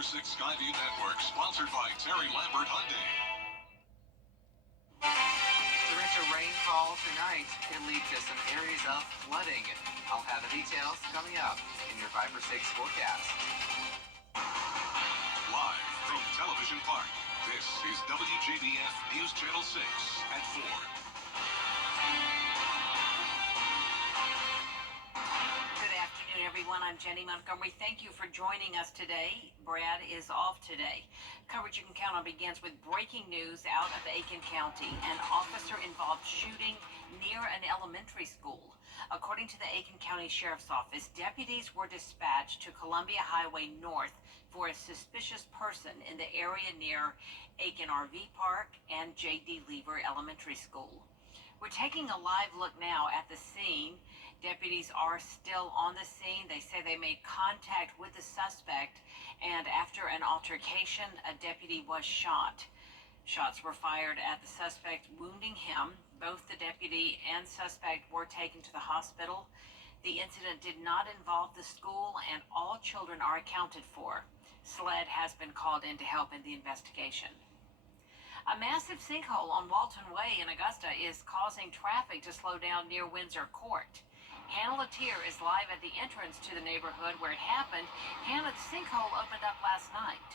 for 6 Skyview Network, sponsored by Terry Lambert Hyundai. Torrential rainfall tonight can lead to some areas of flooding. I'll have the details coming up in your 5 for 6 forecast. Live from Television Park, this is WJBF News Channel 6 at 4. Everyone, I'm Jenny Montgomery. Thank you for joining us today. Brad is off today. Coverage you can count on begins with breaking news out of Aiken County. An officer-involved shooting near an elementary school. According to the Aiken County Sheriff's Office, deputies were dispatched to Columbia Highway North for a suspicious person in the area near Aiken RV Park and J.D. Lever Elementary School. We're taking a live look now at the scene. Deputies are still on the scene. They say they made contact with the suspect, and after an altercation, a deputy was shot. Shots were fired at the suspect, wounding him. Both the deputy and suspect were taken to the hospital. The incident did not involve the school, and all children are accounted for. SLED has been called in to help in the investigation. A massive sinkhole on Walton Way in Augusta is causing traffic to slow down near Windsor Court. Hannah Latier is live at the entrance to the neighborhood where it happened. Hannah, the sinkhole opened up last night.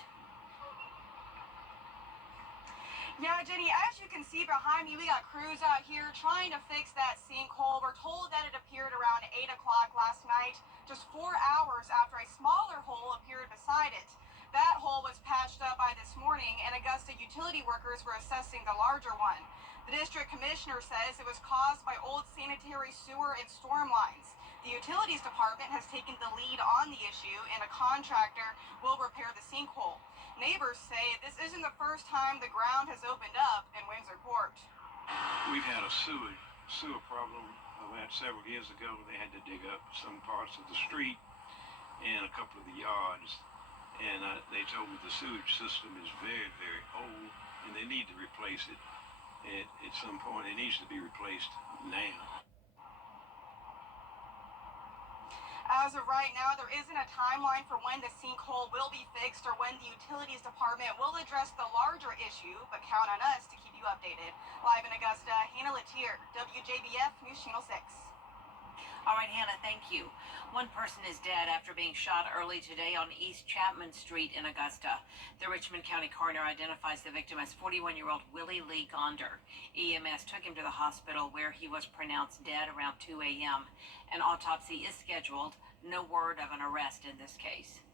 Yeah, Jenny, as you can see behind me, we got crews out here trying to fix that sinkhole. We're told that it appeared around 8 o'clock last night, just 4 hours after a smaller hole appeared beside it. That hole was patched up by this morning, and Augusta utility workers were assessing the larger one. The district commissioner says it was caused by old sanitary sewer and storm lines. The utilities department has taken the lead on the issue, and a contractor will repair the sinkhole. Neighbors say this isn't the first time the ground has opened up in Windsor Court. We've had a sewer problem about several years ago. They had to dig up some parts of the street and a couple of the yards. And they told me the sewage system is very, very old, and they need to replace it. At some point, it needs to be replaced now. As of right now, there isn't a timeline for when the sinkhole will be fixed or when the utilities department will address the larger issue, but count on us to keep you updated. Live in Augusta, Hannah Latier, WJBF News Channel 6. All right, Hannah, thank you. One person is dead after being shot early today on East Chapman Street in Augusta. The Richmond County coroner identifies the victim as 41-year-old Willie Lee Gonder. EMS took him to the hospital where he was pronounced dead around 2 a.m. An autopsy is scheduled. No word of an arrest in this case.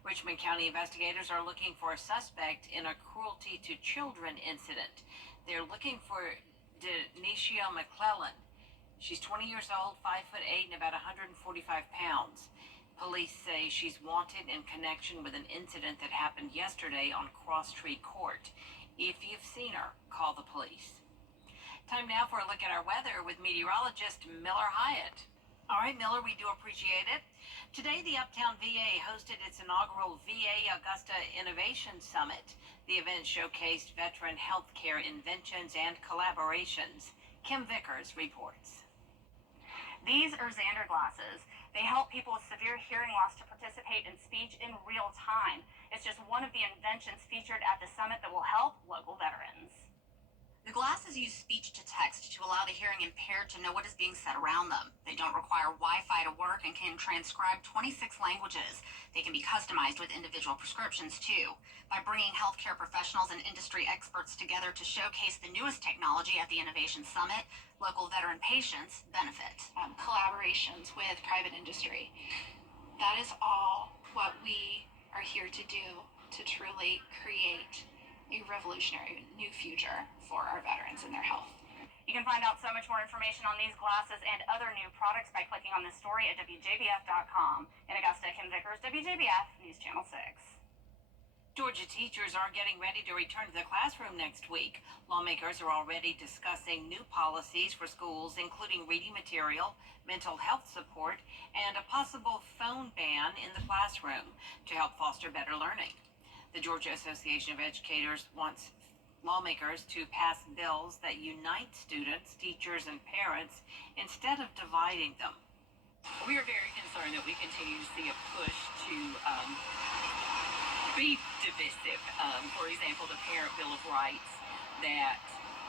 Richmond County investigators are looking for a suspect in a cruelty to children incident. They're looking for Denisha McClellan. She's 20 years old, 5'8", and about 145 pounds. Police say she's wanted in connection with an incident that happened yesterday on Cross Tree Court. If you've seen her, call the police. Time now for a look at our weather with meteorologist Miller Hyatt. All right, Miller, we do appreciate it. Today, the Uptown VA hosted its inaugural VA Augusta Innovation Summit. The event showcased veteran healthcare inventions and collaborations. Kim Vickers reports. These are Xander glasses. They help people with severe hearing loss to participate in speech in real time. It's just one of the inventions featured at the summit that will help local veterans. The glasses use speech to text to allow the hearing impaired to know what is being said around them. They don't require Wi-Fi to work and can transcribe 26 languages. They can be customized with individual prescriptions too. By bringing healthcare professionals and industry experts together to showcase the newest technology at the Innovation Summit, local veteran patients benefit. Collaborations with private industry. That is all what we are here to do to truly create a revolutionary new future for our veterans and their health. You can find out so much more information on these glasses and other new products by clicking on this story at WJBF.com. In Augusta, Kim Vickers, WJBF News Channel 6. Georgia teachers are getting ready to return to the classroom next week. Lawmakers are already discussing new policies for schools, including reading material, mental health support, and a possible phone ban in the classroom to help foster better learning. The Georgia Association of Educators wants lawmakers to pass bills that unite students, teachers, and parents instead of dividing them. We are very concerned that we continue to see a push to be divisive. For example, the Parent Bill of Rights that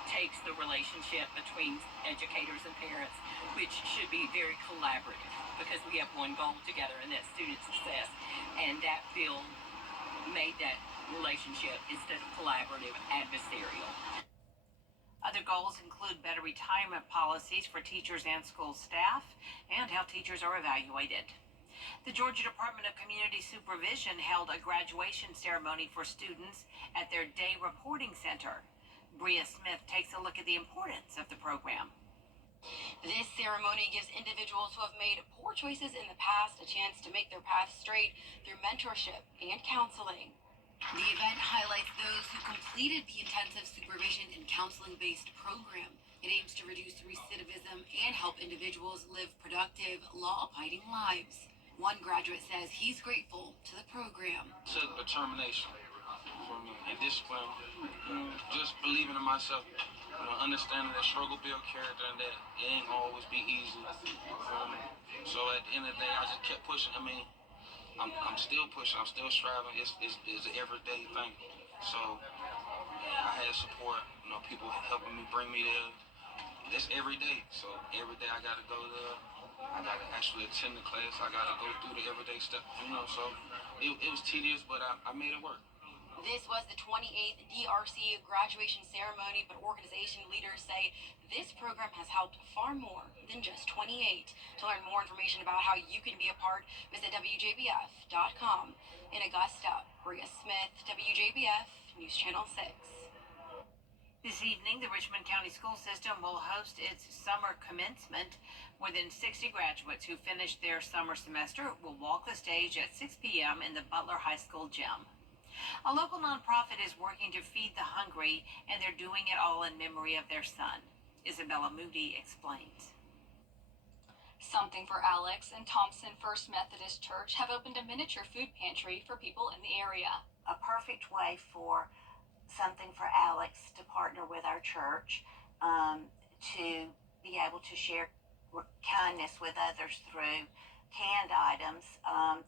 takes the relationship between educators and parents, which should be very collaborative because we have one goal together, and that's student success. And that bill made that relationship, instead of collaborative, adversarial. Other goals include better retirement policies for teachers and school staff, and how teachers are evaluated. The Georgia Department of Community Supervision held a graduation ceremony for students at their Day Reporting Center. Bria Smith takes a look at the importance of the program. This ceremony gives individuals who have made poor choices in the past a chance to make their path straight through mentorship and counseling. The event highlights those who completed the intensive supervision and counseling-based program. It aims to reduce recidivism and help individuals live productive, law-abiding lives. One graduate says he's grateful to the program. Took determination and discipline, just believing in myself, understanding that struggle build character and that it ain't always be easy. So at the end of the day, I just kept pushing. I mean, I'm still pushing, I'm still striving. It's an everyday thing. So I had support, people helping me, bring me there. That's every day. So every day I gotta go there. I gotta actually attend the class. I gotta go through the everyday stuff, so it was tedious, but I made it work. This was the 28th DRC graduation ceremony, but organization leaders say this program has helped far more than just 28. To learn more information about how you can be a part, visit WJBF.com. In Augusta, Bria Smith, WJBF News Channel 6. This evening, the Richmond County School System will host its summer commencement. More than 60 graduates who finished their summer semester will walk the stage at 6 p.m. in the Butler High School gym. A local nonprofit is working to feed the hungry, and they're doing it all in memory of their son. Isabella Moody explains. Something for Alex and Thompson First Methodist Church have opened a miniature food pantry for people in the area. A perfect way for Something for Alex to partner with our church to be able to share kindness with others through canned items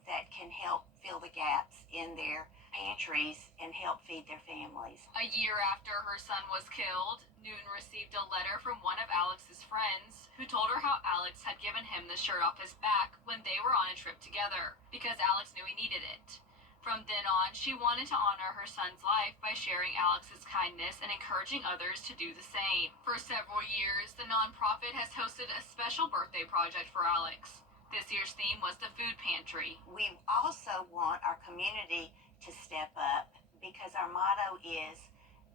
that can help fill the gaps in their pantries and help feed their families. A year after her son was killed, Newton received a letter from one of Alex's friends who told her how Alex had given him the shirt off his back when they were on a trip together because Alex knew he needed it. From then on, she wanted to honor her son's life by sharing Alex's kindness and encouraging others to do the same. For several years, the nonprofit has hosted a special birthday project for Alex. This year's theme was the food pantry. We also want our community to step up because our motto is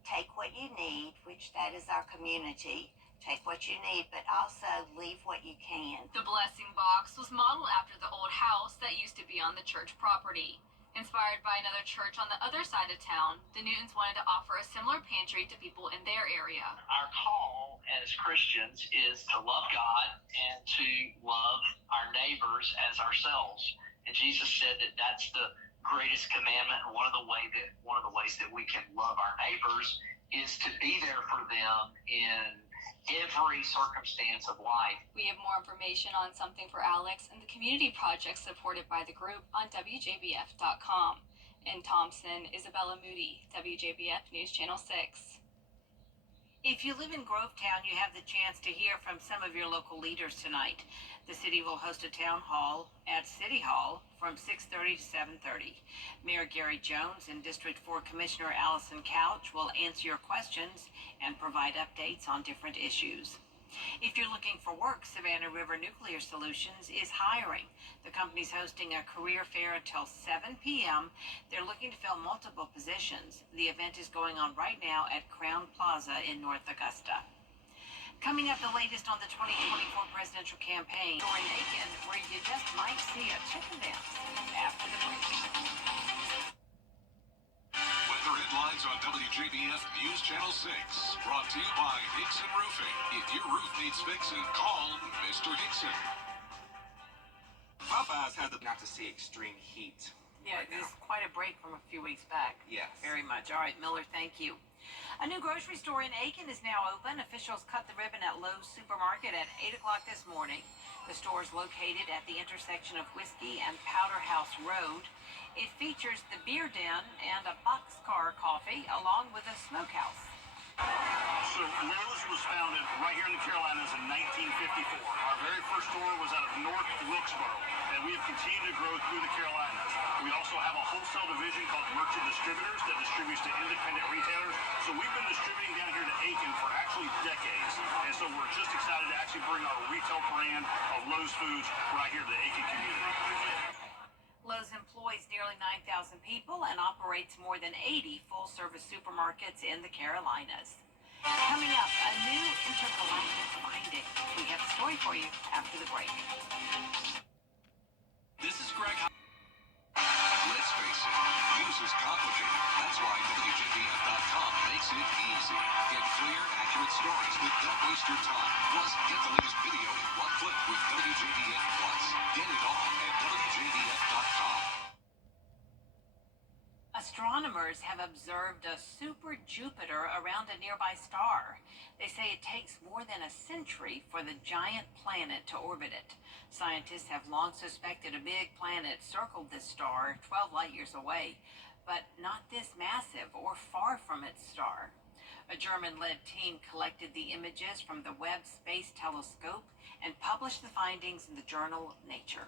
take what you need, which that is our community. Take what you need, but also leave what you can. The blessing box was modeled after the old house that used to be on the church property. Inspired by another church on the other side of town, the Newtons wanted to offer a similar pantry to people in their area. Our call as Christians is to love God and to love our neighbors as ourselves. And Jesus said that that's the greatest commandment. And one of the ways that we can love our neighbors is to be there for them in every circumstance of life. We have more information on Something for Alex and the community projects supported by the group on WJBF.com. In Thompson, Isabella Moody, WJBF News Channel 6. If you live in Grovetown, you have the chance to hear from some of your local leaders tonight. The city will host a town hall at City Hall from 6:30 to 7:30. Mayor Gary Jones and District 4 Commissioner Allison Couch will answer your questions and provide updates on different issues. If you're looking for work, Savannah River Nuclear Solutions is hiring. The company's hosting a career fair until 7 p.m. They're looking to fill multiple positions. The event is going on right now at Crown Plaza in North Augusta. Coming up, the latest on the 2024 presidential campaign. Or in Aiken, where you just might see a chicken dance after the break. Weather headlines on WJBF News Channel 6. Brought to you by Hickson Roofing. If your roof needs fixing, call Mr. Hickson. Popeyes has not to see extreme heat. Yeah, this is quite a break from a few weeks back. Yes. Very much. All right, Miller, thank you. A new grocery store in Aiken is now open. Officials cut the ribbon at Lowe's Supermarket at 8 o'clock this morning. The store is located at the intersection of Whiskey and Powder House Road. It features the beer den and a boxcar coffee along with a smokehouse. So Lowe's was founded right here in the Carolinas in 1954. Our very first store was out of North Wilkesboro, and we have continued to grow through the Carolinas. We also have a wholesale division called Merchant Distributors that distributes to independent retailers. So we've been distributing down here to Aiken for actually decades, and so we're just excited to actually bring our retail brand of Lowe's Foods right here to the Aiken community. Lowe's employs nearly 9,000 people and operates more than 80 full-service supermarkets in the Carolinas. Coming up, a new intergalactic finding. We have a story for you after the break. This is Greg. Let's face it, news is complicated. That's why WJBF.com makes it easy. Get clear, accurate stories that don't waste your time. Plus, get the latest video in one click with WJBF Plus. Get it all at WJBF.com. Astronomers have observed a super Jupiter around a nearby star. They say it takes more than a century for the giant planet to orbit it. Scientists have long suspected a big planet circled this star 12 light years away, but not this massive or far from its star. A German-led team collected the images from the Webb Space Telescope and published the findings in the journal Nature.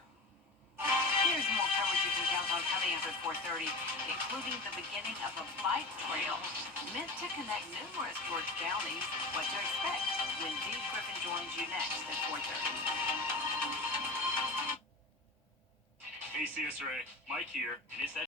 Here's more coverage you can count on coming up at 4:30, including the beginning of a bike trail meant to connect numerous George counties. What to expect when Dee Griffin joins you next at 4:30. Hey CSRA, Mike here, and it's that